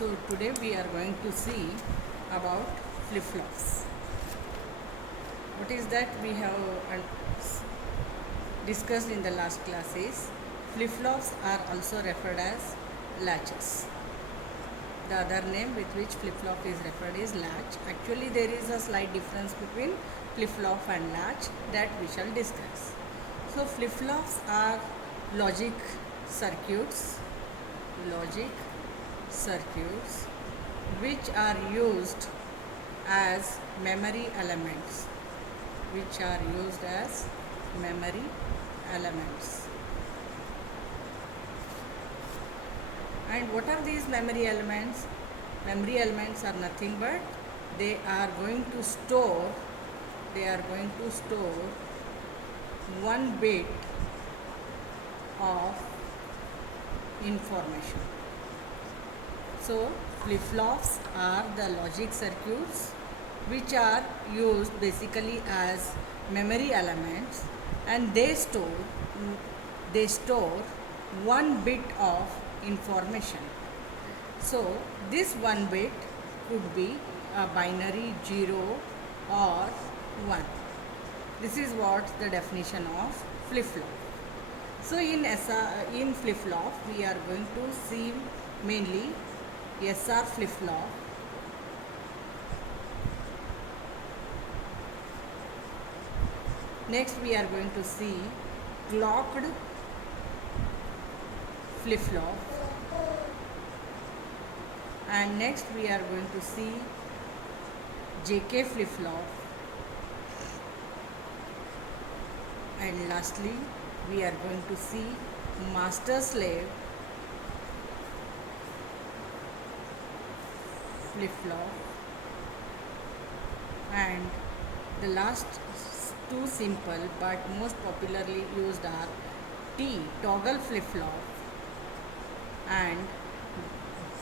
So today we are going to see about flip-flops. What is that we have discussed in the last classes? Flip-flops are also referred as latches. The other name with which flip-flop is referred is latch. Actually there is a slight difference between flip-flop and latch that we shall discuss. So flip-flops are logic circuits which are used as memory elements and what are these memory elements? Memory elements are nothing but they are going to store one bit of information. So flip-flops are the logic circuits which are used basically as memory elements, and they store one bit of information. So this one bit could be a binary 0 or 1. This is what the definition of flip-flop. So in flip-flop we are going to see mainly SR flip-flop, next we are going to see clocked flip-flop, and next we are going to see JK flip-flop, and lastly we are going to see master-slave flip-flop, and the last two simple but most popularly used are toggle flip-flop and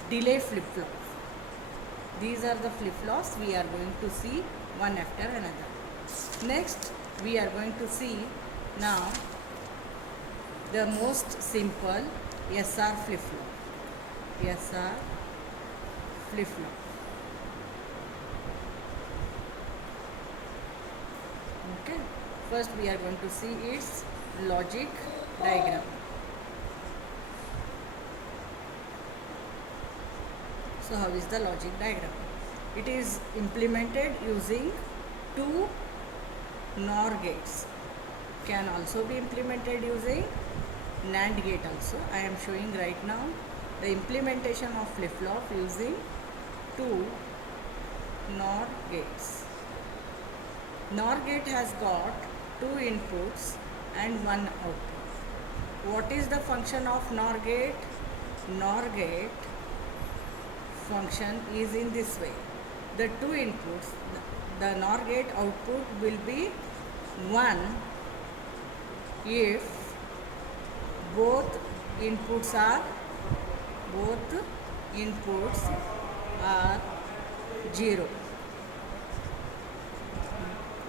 delay flip-flop. These are the flip-flops we are going to see one after another. Next we are going to see now the most simple SR flip-flop. Okay, first we are going to see its logic diagram. So how is the logic diagram? It is implemented using two NOR gates. Can also be implemented using NAND gate also. I am showing right now the implementation of flip-flop using two NOR gates. NOR gate has got two inputs and one output. What is the function of NOR gate? NOR gate function is in this way. The two inputs, the NOR gate output will be 1 if both inputs are 0.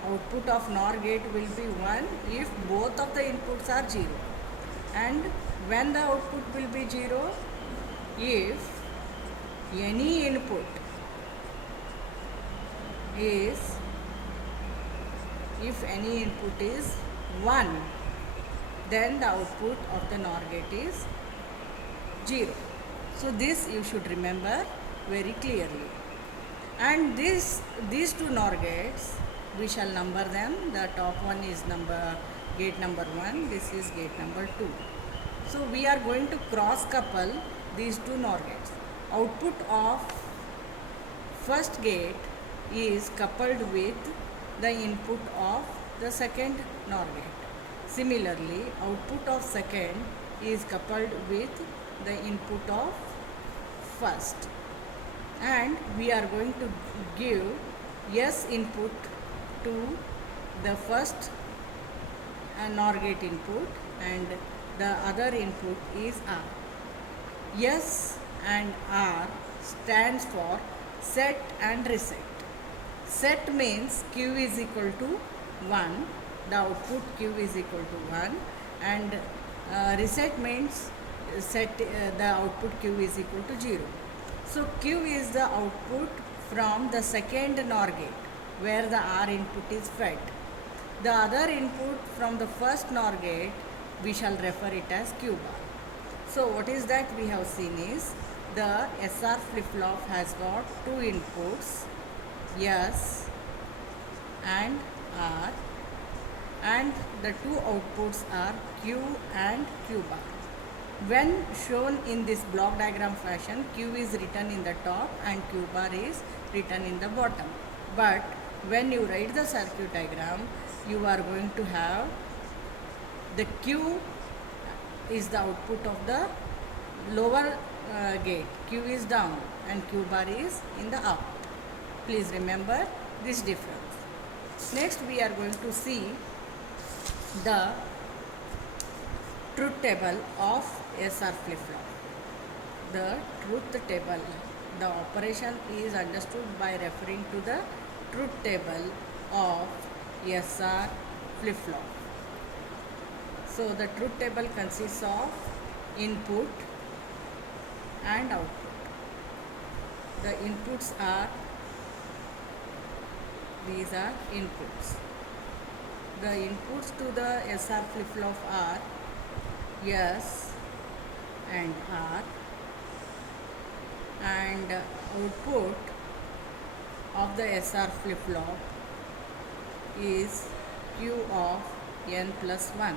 Output of NOR gate will be 1 if both of the inputs are 0. And when the output will be 0? If any input is 1, then the output of the NOR gate is 0. So this you should remember very clearly. And these two NOR gates, we shall number them. The top one is gate number 1, this is gate number 2. So we are going to cross couple these two NOR gates. Output of first gate is coupled with the input of the second NOR gate. Similarly, output of second is coupled with the input of first, and we are going to give yes input to the first NOR gate input, and the other input is R. Yes and R stands for set and reset. Set means Q is equal to 1, the output Q is equal to 1, and reset means the output Q is equal to 0. So Q is the output from the second NOR gate where the R input is fed. The other input from the first NOR gate, we shall refer it as Q bar. So what is that we have seen is the SR flip-flop has got two inputs, S and R, and the two outputs are Q and Q bar. When shown in this block diagram fashion, Q is written in the top and Q bar is written in the bottom. But when you write the circuit diagram, you are going to have the Q is the output of the lower gate. Q is down and Q bar is in the up. Please remember this difference. Next we are going to see the truth table of SR flip-flop. The truth table, the operation is understood by referring to the truth table of SR flip-flop. So the truth table consists of input and output. The inputs are, these are inputs. The inputs to the SR flip-flop are S and R, and output of the SR flip-flop is Q of N plus 1.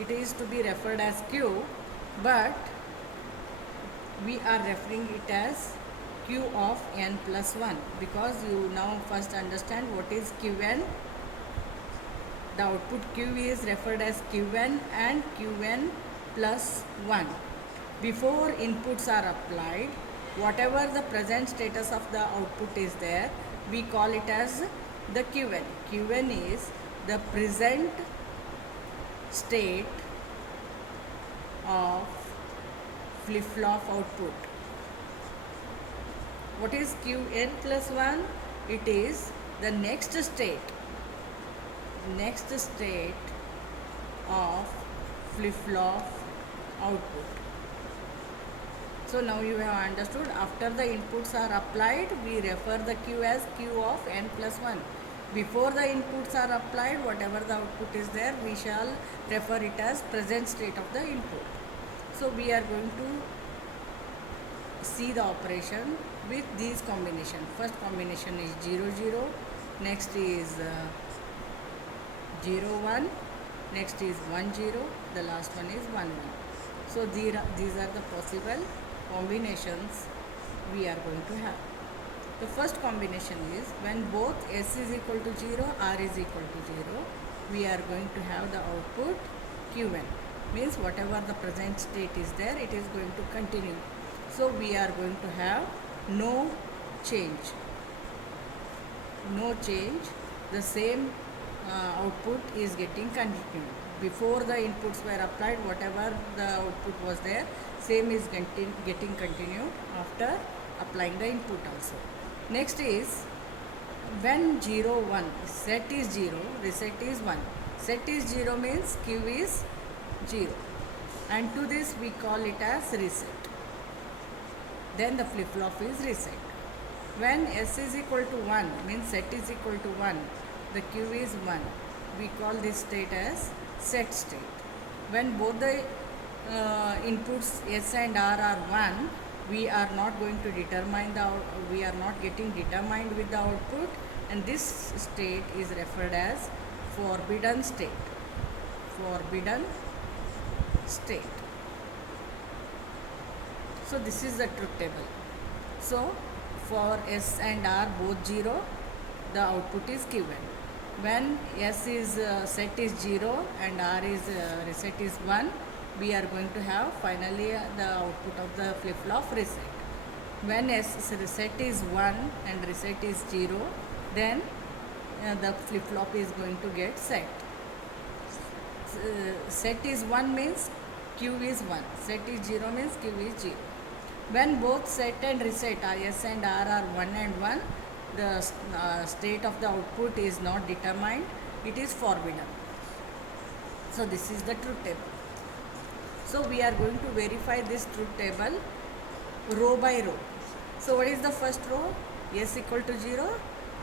It is to be referred as Q, but we are referring it as Q of N plus 1 because you now first understand what is Qn. The output Q is referred as Qn and Qn plus 1. Before inputs are applied, whatever the present status of the output is there, we call it as the Qn. Qn is the present state of flip-flop output. What is Qn plus 1? It is the next state of flip-flop output. So now you have understood, after the inputs are applied, we refer the Q as Q of N plus 1. Before the inputs are applied, whatever the output is there, we shall refer it as present state of the input. So we are going to see the operation with these combinations. First combination is 0 0, next is 0 1, next is 1 0, the last one is 1 1. So these are the possible combinations we are going to have. The first combination is when both S is equal to 0, R is equal to 0, we are going to have the output Qn. Means whatever the present state is there, it is going to continue. So we are going to have no change. No change. The same output is getting continued. Before the inputs were applied, whatever the output was there, same is getting continued after applying the input also. Next is when 0 1, set is 0, reset is 1. Set is 0 means Q is 0, and to this we call it as reset. Then the flip-flop is reset. When S is equal to 1 means set is equal to 1, the Q is 1. We call this state as set state. When both the inputs S and R are 1, we are not going to determine we are not getting determined with the output, and this state is referred as forbidden state. Forbidden state. So this is the truth table. So for S and R both 0, the output is given. When S is set is 0 and R is reset is 1, we are going to have finally the output of the flip-flop reset. When S reset is 1 and reset is 0, then the flip-flop is going to get set. Set is 1 means Q is 1. Set is 0 means Q is 0. When both set and reset are S and R are 1 and 1, the state of the output is not determined, it is forbidden. So this is the truth table. So we are going to verify this truth table row by row. So what is the first row? S equal to 0,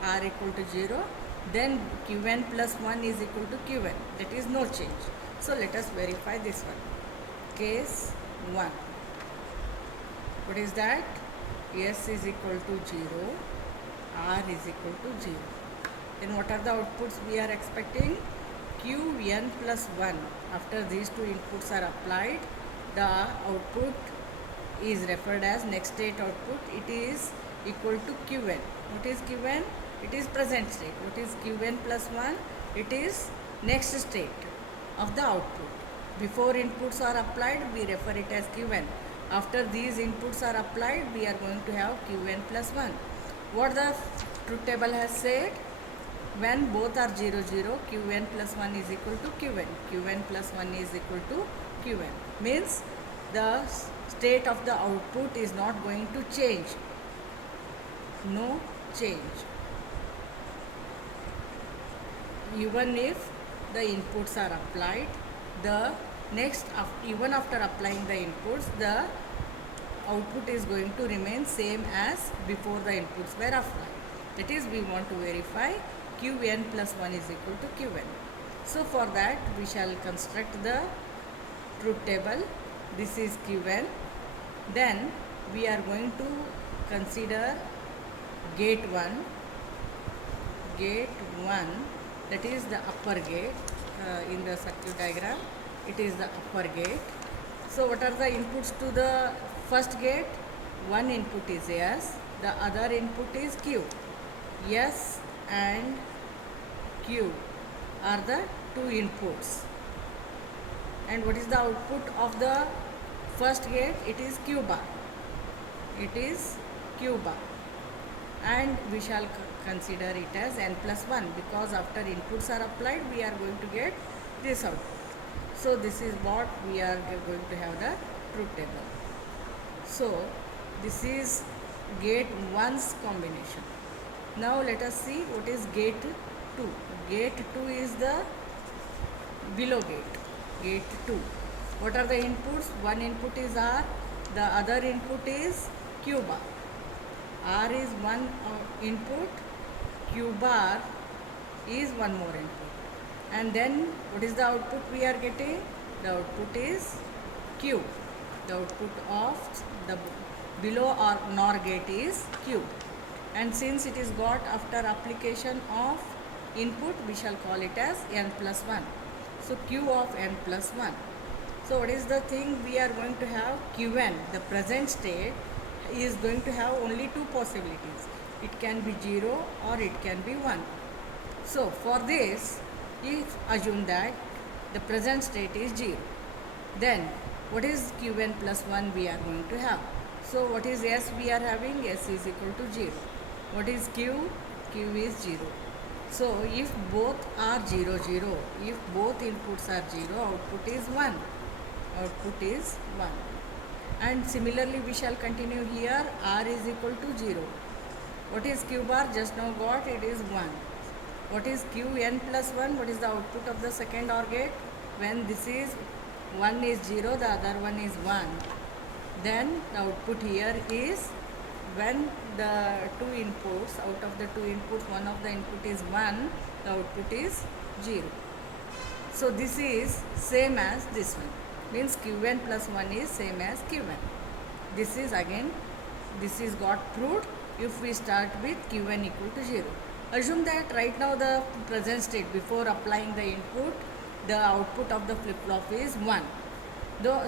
R equal to 0. Then Qn plus 1 is equal to Qn. That is no change. So let us verify this one. Case 1. What is that? S is equal to 0, R is equal to 0. Then what are the outputs we are expecting? Qn plus 1. After these two inputs are applied, the output is referred as next state output. It is equal to Qn. What is Qn? It is present state. What is Qn plus 1? It is next state of the output. Before inputs are applied, we refer it as Qn. After these inputs are applied, we are going to have Qn plus 1. What the truth table has said? When both are 0, 0, Qn plus 1 is equal to Qn. Qn plus 1 is equal to Qn. Means the state of the output is not going to change. No change. Even if the inputs are applied, the next, even after applying the inputs, the output is going to remain same as before the inputs were applied. That is, we want to verify Qn plus 1 is equal to Qn. So for that, we shall construct the truth table. This is Qn. Then we are going to consider gate 1. Gate 1, that is the upper gate in the circuit diagram. It is the upper gate. So what are the inputs to the first gate? One input is S, the other input is Q. S and Q are the two inputs. And what is the output of the first gate? It is Q bar. It is Q bar. And we shall consider it as n plus 1, because after inputs are applied, we are going to get this output. So this is what we are going to have the truth table. So this is gate 1's combination. Now let us see what is gate 2. Gate 2 is the below gate. Gate 2. What are the inputs? One input is R, the other input is Q bar. R is one input, Q bar is one more input. And then what is the output we are getting? The output is Q. The output of the below or NOR gate is Q. And since it is got after application of input, we shall call it as n plus 1. So Q of n plus 1. So what is the thing we are going to have? Qn, the present state, is going to have only two possibilities. It can be 0 or it can be 1. So for this, if assume that the present state is 0, then what is Qn plus 1 we are going to have? So what is S we are having? S is equal to 0. What is Q? Q is 0. So if both are 0, 0, if both inputs are 0, output is 1. Output is 1. And similarly we shall continue here. R is equal to 0. What is Q bar? Just now got, it is 1. What is Qn plus 1? What is the output of the second OR gate? When this is 1 is 0, the other one is 1. Then the output here is, when the two inputs, out of the two inputs, one of the input is 1, the output is 0. So this is same as this one. Means Qn plus 1 is same as Qn. This is again, this is got proved if we start with Qn equal to 0. Assume that right now the present state, before applying the input, the output of the flip-flop is 1.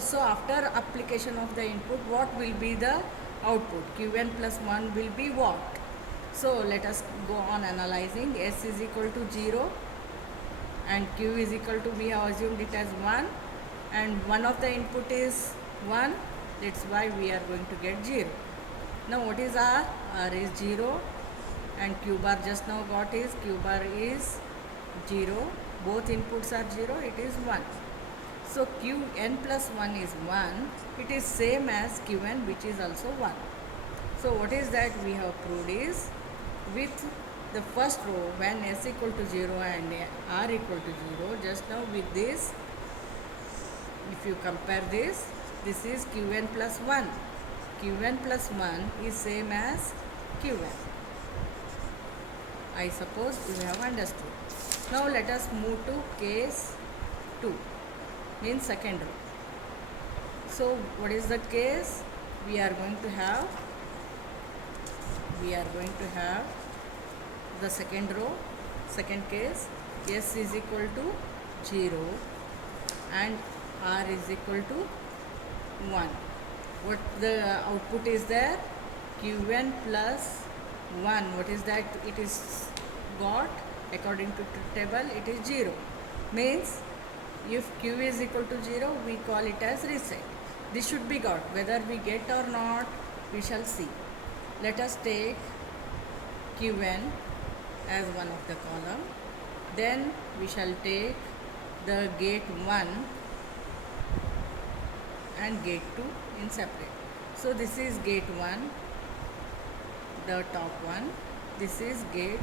So after application of the input, what will be the output? Qn plus 1 will be what? So let us go on analyzing. S is equal to 0 and Q is equal to, we have assumed it as 1, and one of the input is 1, that's why we are going to get 0. Now what is R? R is 0 and Q bar just now got is, Q bar is 0, both inputs are 0, it is 1. So Qn plus 1 is 1, it is same as Qn, which is also 1. So what is that we have proved is, with the first row, when S equal to 0 and R equal to 0, just now with this, if you compare this, this is Qn plus 1. Qn plus 1 is same as Qn. I suppose you have understood. Now let us move to case 2, means second row. So what is the case? We are going to have the second row, second case, S is equal to 0 and R is equal to 1. What the output is there? Qn plus 1. What is that? It is got according to table, it is 0. Means if Q is equal to 0, we call it as reset. This should be got. Whether we get or not, we shall see. Let us take Qn as one of the column. Then we shall take the gate 1 and gate 2 in separate. So this is gate 1, the top one. This is gate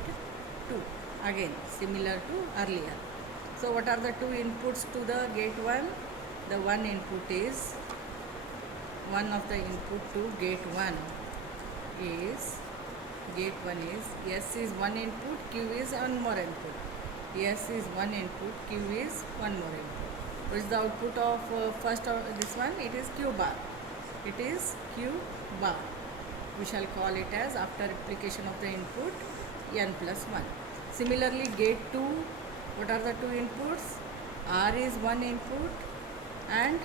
2. Again similar to earlier. So what are the two inputs to the gate 1? The one input is, one of the input to gate 1 is, S is one input, Q is one more input. S is one input, Q is one more input. What is the output of first of this one? It is Q bar. It is Q bar. We shall call it as, after application of the input, n plus 1. Similarly, gate 2, what are the two inputs? R is one input and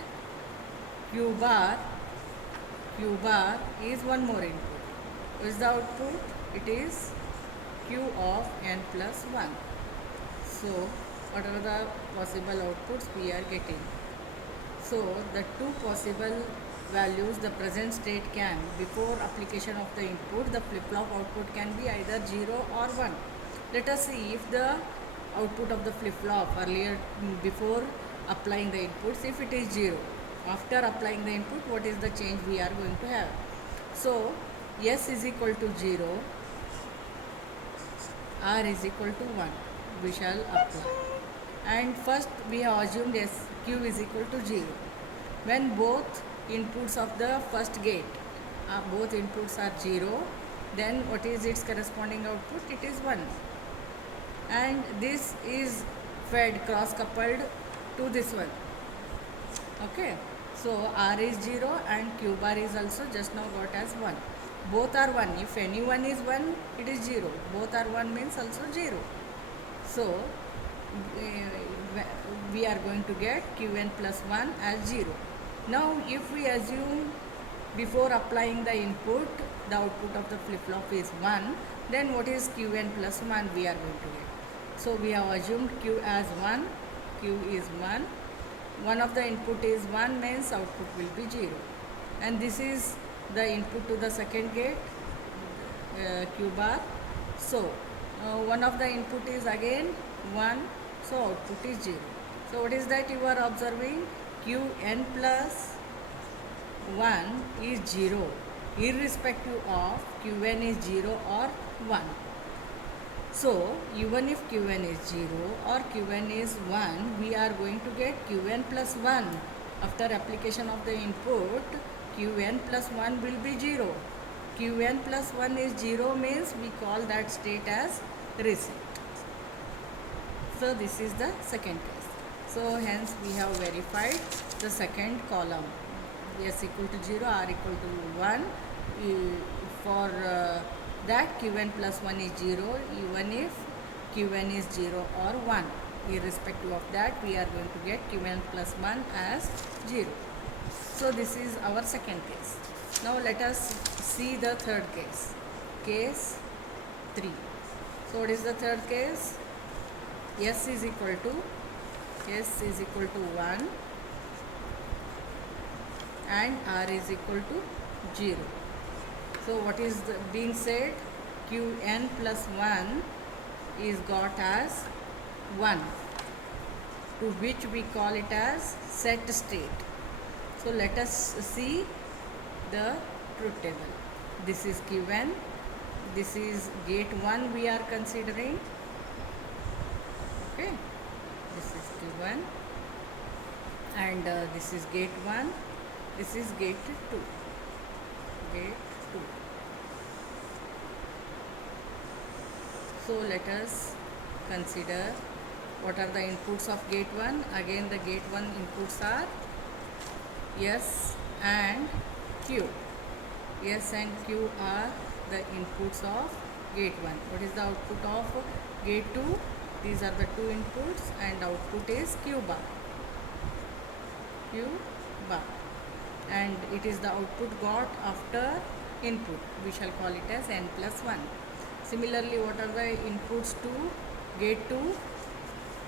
Q bar is one more input. What is the output? It is Q of n plus 1. So, what are the possible outputs we are getting? So, the two possible values the present state can, before application of the input, the flip-flop output can be either 0 or 1. Let us see if the output of the flip-flop earlier, before applying the inputs, if it is 0. After applying the input, what is the change we are going to have? So, S is equal to 0, R is equal to 1. We shall apply. And first we have assumed Q is equal to 0. When both inputs of the first gate, both inputs are 0, then what is its corresponding output? It is 1. And this is fed cross coupled to this one. Okay. So R is 0 and Q bar is also just now got as 1. Both are 1. If any one is 1, it is 0. Both are 1 means also 0. So we are going to get Qn plus 1 as 0. Now if we assume before applying the input, the output of the flip-flop is 1, then what is Qn plus 1 we are going to get? So we have assumed Q as 1, Q is 1. One of the input is 1 means output will be 0. And this is the input to the second gate, Q bar. So one of the input is again 1, so output is 0. So what is that you are observing? Qn plus 1 is 0 irrespective of Qn is 0 or 1. So even if Qn is 0 or Qn is 1, we are going to get Qn plus 1. After application of the input, Qn plus 1 will be 0. Qn plus 1 is 0 means we call that state as reset. So this is the second case. So hence we have verified the second column. S equal to 0, R equal to 1. For that Qn plus 1 is 0 even if Qn is 0 or 1. Irrespective of that, we are going to get Qn plus 1 as 0. So this is our second case. Now let us see the third case. Case 3. So what is the third case? S is equal to 1 and R is equal to 0. So what is being said? Qn plus 1 is got as 1, to which we call it as set state. So let us see the truth table. This is Qn, this is gate 1 we are considering. Okay, this is Q1 and this is gate 1, this is gate 2. gate 2. So let us consider what are the inputs of gate 1. Again the gate 1 inputs are S and Q. S and Q are the inputs of gate 1. What is the output of gate 2? These are the two inputs and output is Q bar. Q bar. And it is the output got after input. We shall call it as n plus 1. Similarly, what are the inputs to gate 2?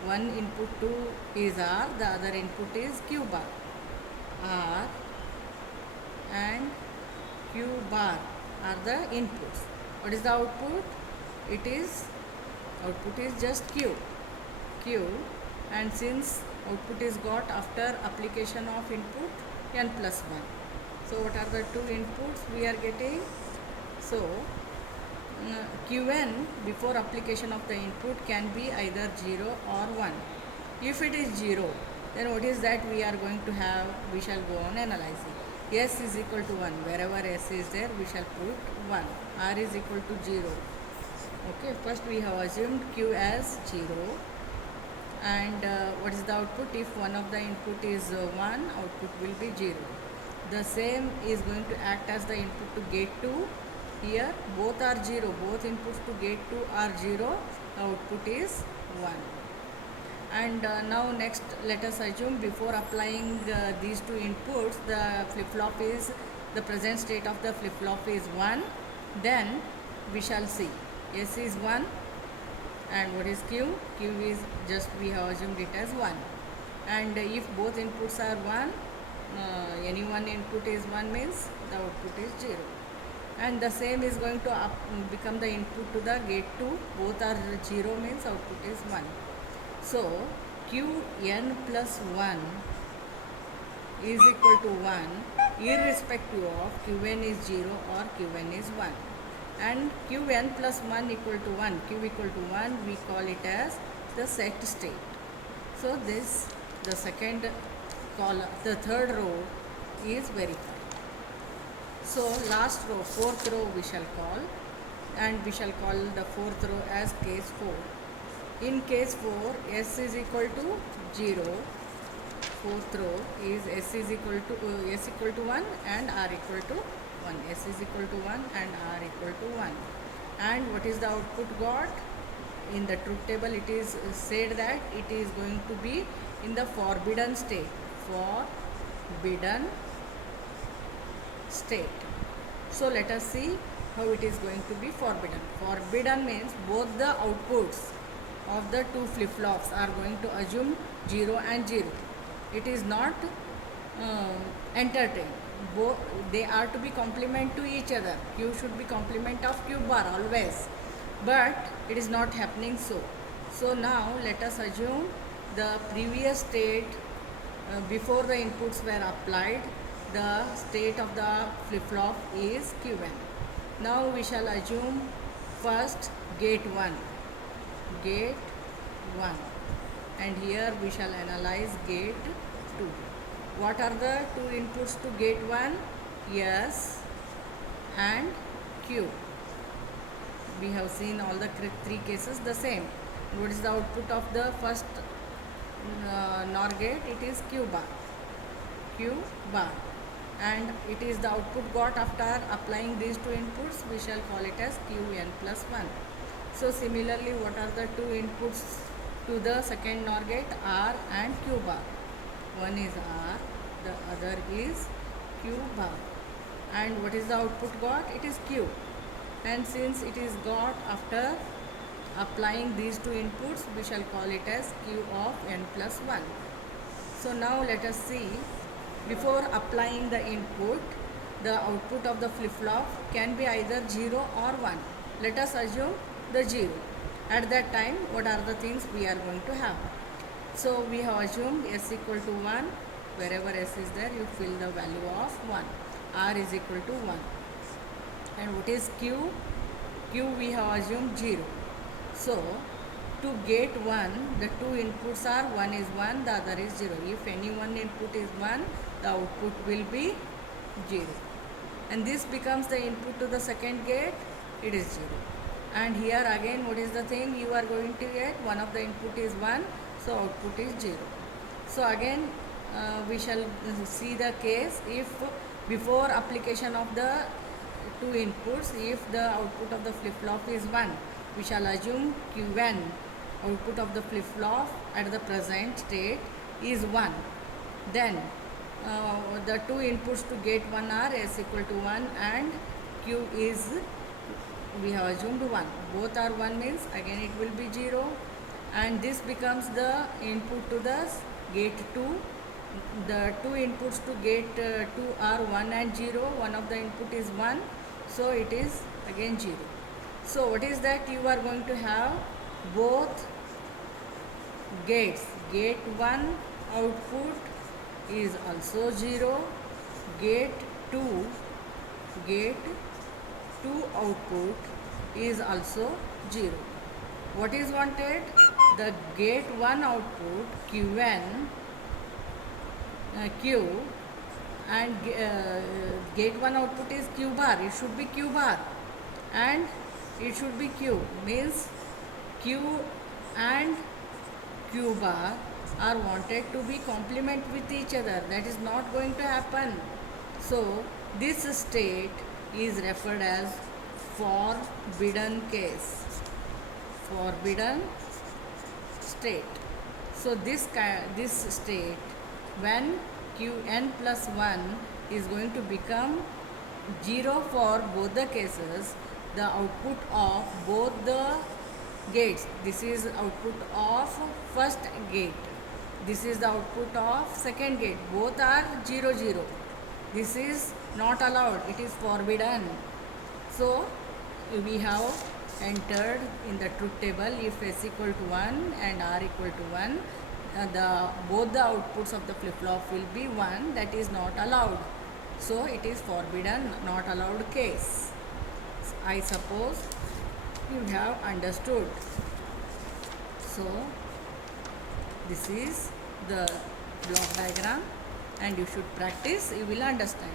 One input 2 is R, the other input is Q bar. R and Q bar are the inputs. What is the output? Output is just Q. And since output is got after application of input n plus 1. So what are the two inputs we are getting? So Qn before application of the input can be either 0 or 1. If it is 0, then what is that we are going to have? We shall go on analyzing. S is equal to 1. Wherever S is there, we shall put 1. R is equal to 0. Okay, first we have assumed Q as 0. And what is the output? If one of the input is 1, output will be 0. The same is going to act as the input to gate 2. Here both are 0. Both inputs to gate 2 are 0. The output is 1. And now next let us assume before applying these two inputs, the flip-flop is, the present state of the flip-flop is 1. Then we shall see S is 1 and what is Q? Q is just, we have assumed it as 1. And if both inputs are 1, any one input is 1 means the output is 0. And the same is going to become the input to the gate 2. Both are 0 means output is 1. So Qn plus 1 is equal to 1 irrespective of Qn is 0 or Qn is 1. And Qn plus 1 equal to 1, Q equal to 1, we call it as the set state. So this, the second column, the third row is verified. So last row, fourth row we shall call, and we shall call the fourth row as case 4. In case 4, S is equal to 0. Fourth row is S is equal to 1 and R equal to 1. S is equal to 1 and R equal to 1. And what is the output got? In the truth table it is said that it is going to be in the forbidden state. Forbidden state. So let us see how it is going to be forbidden. Forbidden means both the outputs of the two flip-flops are going to assume 0 and 0. It is not entertained. Both they are to be complement to each other. Q should be complement of Q bar always, but it is not happening so. So now let us assume the previous state before the inputs were applied. The state of the flip-flop is Qn. Now we shall assume first gate 1. Gate 1. And here we shall analyze gate 2. What are the two inputs to gate 1? S and Q. We have seen all the three cases the same. What is the output of the first NOR gate? It is Q bar. Q bar. And it is the output got after applying these two inputs. We shall call it as Qn plus 1. So similarly, what are the two inputs to the second NOR gate? R and Q bar. One is R, the other is Q bar. And what is the output got? It is Q. And since it is got after applying these two inputs, we shall call it as Q of n plus 1. So now let us see, before applying the input, the output of the flip-flop can be either 0 or 1. Let us assume the 0. At that time, what are the things we are going to have? So we have assumed S equal to 1. Wherever S is there, you fill the value of 1. R is equal to 1. And what is Q? Q we have assumed 0. So to gate 1, the two inputs are, one is 1, the other is 0. If any one input is 1, the output will be 0. and this becomes the input to the second gate, it is 0. And here again, what is the thing you are going to get? One of the input is 1, so output is 0. So again, we shall see the case if before application of the two inputs, if the output of the flip-flop is 1, we shall assume Qn, output of the flip-flop at the present state, is 1. Then the two inputs to gate 1 are S equal to 1 and Q is, we have assumed 1. Both are 1 means again it will be 0, and this becomes the input to the gate 2. The two inputs to gate 2 are 1 and 0. One of the input is 1, so it is again 0. So what is that? You are going to have both gates. Gate 1 output is also 0. Gate 2 output is also 0. What is wanted? The gate 1 output Qn Q, and gate 1 output is Q bar. It should be Q bar and it should be Q, means Q and Q bar are wanted to be complement with each other. That is not going to happen. So this state is referred as forbidden case, forbidden state. So this state, when Qn plus 1 is going to become 0 for both the cases, the output of both the gates, this is output of first gate, this is the output of second gate, both are 0 0. This is not allowed, it is forbidden. So we have entered in the truth table, if S equal to 1 and R equal to 1, both the outputs of the flip-flop will be 1, that is not allowed. So it is forbidden, not allowed case. I suppose you have understood. So this is the block diagram and you should practice, you will understand.